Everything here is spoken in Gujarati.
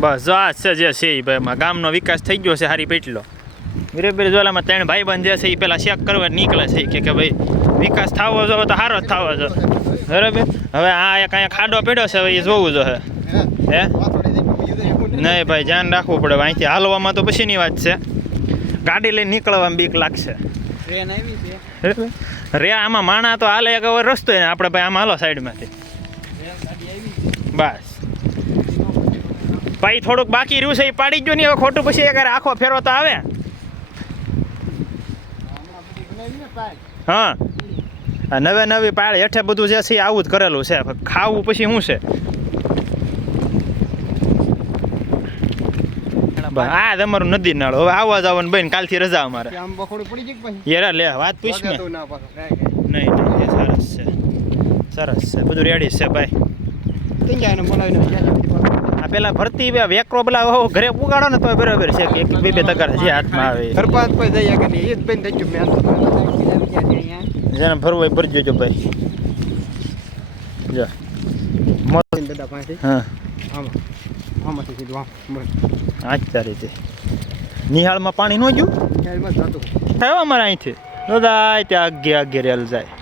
બસ જો આ છે જે છે એ ભાઈ એમાં ગામનો વિકાસ થઈ ગયો છે હારી પેટલો. બરાબર જોલામાં 3 ભાઈબંધ જે છે એ પેલા ચેક કરવા નીકળે છે કે ભાઈ વિકાસ થવો જોઈએ તો સારો જ થવો જોઈએ. બરાબર હવે આ એક અહીંયા ખાડો પડ્યો છે હવે એ જોવું જોઈએ. હે નહીં ભાઈ ધ્યાન રાખવું પડે. અહીંથી હાલવામાં તો પછીની વાત છે. ગાડી લઈને નીકળવામાં બીક લાગશે. રે આમાં માણા તો હાલે એક રસ્તો ને આપણે ભાઈ આમાં હાલો સાઈડમાંથી. બસ ભાઈ થોડુંક બાકી રહ્યું છે એ પાડી ગયો નહીં હવે ખોટું પછી એક આખો ફેરો તો આવે. હા નવી પાળ હેઠે બધું જે છે આવું જ કરેલું છે. ખાવું પછી શું છે આ તમારું નદી નાળું હવે આવવા જવાનું બન કાલથી રજા અમારે. યાર લે વાત પૂછ ને. નહીં સરસ છે બધું રેડી છે ભાઈ. આ પેલા ભરતી વેકરો પેલા ઘરે ઉગાડો ને તો બરાબર છે કે 2-2 તગાર જે હાથમાં આવે જેને ભરવું હોય ભરી દેજો ભાઈ. જો હા આજ રીતે નિહાળમાં પાણી ન ગયું અમારે અહીંથી દાદા ત્યાં આગે રેલ જાય.